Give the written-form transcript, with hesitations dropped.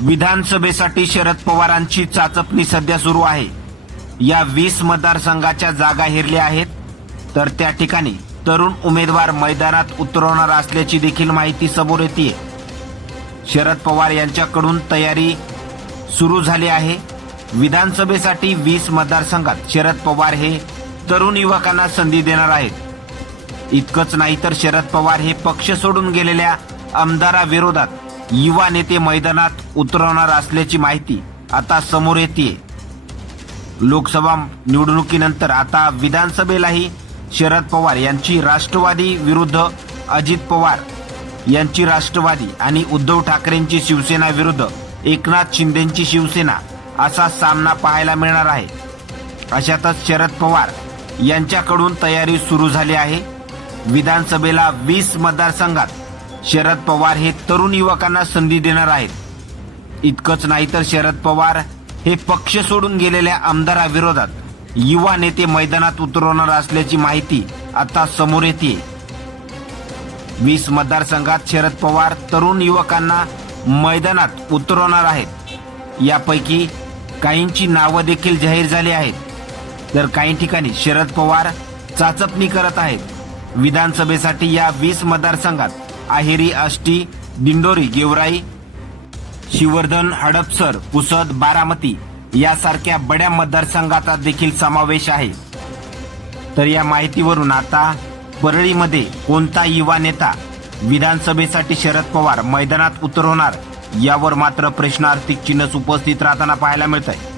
विधानसभेसाठी शरद पवारांची चाचपणी सध्या सुरू आहे। या 20 मतदारसंघाच्या जागा हेरल्या आहेत, तर त्या ठिकाणी तरुण उमेदवार मैदानात उतरवणार असल्याची देखील माहिती समोर येते। शरद पवार यांच्याकडून तयारी सुरू झाली आहे। विधानसभेसाठी 20 मतदारसंघात शरद पवार हे तरुण युवकांना संधी देणार आहेत। इतकंच नाही तर शरद पवार हे पक्ष सोडून गेलेल्या आमदाराविरोधात युवा नेते मैदानात उतरवणार असल्याची माहिती आता समोर येते। लोकसभा निवडणुकीनंतर आता विधानसभेलाही शरद पवार यांची राष्ट्रवादी विरुद्ध अजित पवार यांची राष्ट्रवादी आणि उद्धव ठाकरेंची शिवसेना विरुद्ध एकनाथ शिंदेची शिवसेना असा सामना पाहायला मिळणार आहे। अशातच शरद पवार यांच्याकडून तयारी सुरू झाली आहे। विधानसभेला 20 मतदारसंघात शरद पवार हे तरुण युवकांना संधी देणार आहेत। इतकंच नाही तर शरद पवार हे पक्ष सोडून गेलेल्या आमदाराविरोधात युवा नेते मैदानात उतरवणार असल्याची माहिती आता समोर येते। 20 मतदारसंघात शरद पवार तरुण युवकांना मैदानात उतरवणार आहेत। यापैकी काहींची नावं देखील जाहीर झाली आहेत, तर काही ठिकाणी शरद पवार चाचपणी करत आहेत। विधानसभेसाठी या 20 मतदारसंघात अहेरी, आष्टी, दिंडोरी, गेवराई, श्रीवर्धन, हडपसर, पुसद, बारामती यासारख्या बड्या मतदारसंघाचा देखील समावेश आहे। तर या माहितीवरून आता परळीमध्ये कोणता युवा नेता विधानसभेसाठी शरद पवार मैदानात उतरवणार यावर मात्र प्रश्नार्थक चिन्ह उपस्थित राहताना पाहायला मिळत आहे।